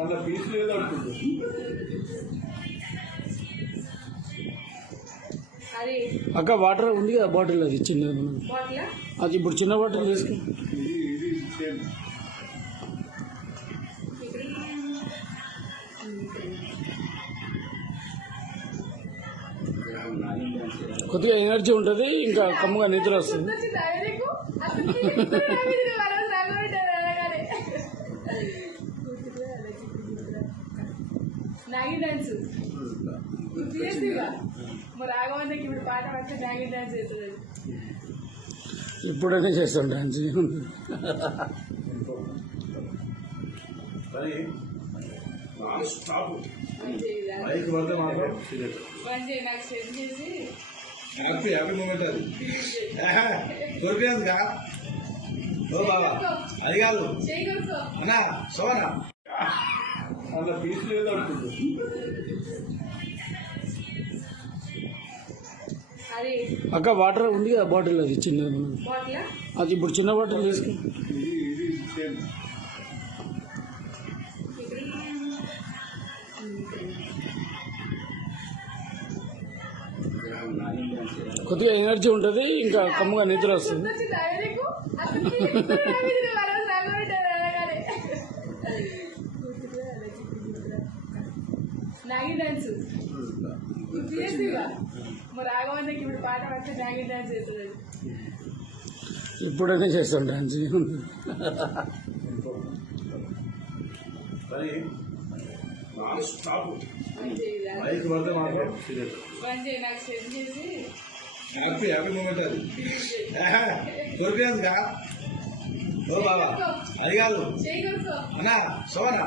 అలా పీస్ లేదు అక్క వాటర్ ఉంది కదా బాటిల్ అది. బాటిల్? అది ఇప్పుడు చిన్న బాటిల్ తీసుకో. కొద్దిగా ఎనర్జీ ఉంటుంది ఇంకా కమ్మగా నిద్ర వస్తుంది. నాగి డాన్స్. గుర్తుచేసివా మరి రాఘవన్నకి ఇప్పుడు పాట పడితే నాగి డాన్స్ అవుతుంది ఇప్పుడైనా చేస్తాం డాన్స్. హ్యాపీ హ్యాపీ మూమెంట్ అది. దొరికినందుకా ఓ బాబా అది కాదు. అన్నా సోనా. అలా పీస్ లేదు అంటుంది అది అక్క వాటర్ ఉంది కదా బాటిల్ అది. బాటిల్ అది ఇప్పుడు చిన్న బాటిల్ తీసుకో కొద్దిగా ఎనర్జీ ఉంటుంది ఇంకా కమ్మగా నిద్ర వస్తుంది నాగి డాన్స్ మరి రాఘవన్నకి ఇప్పుడు పాట పడితే నాగి డాన్స్ ఇప్పుడైనా చేస్తాం డాన్స్ హ్యాపీ హ్యాపీ మూమెంట్ అది. దొరికినందుకా? ఓ బాబా అది కాదు. అన్నా సోనా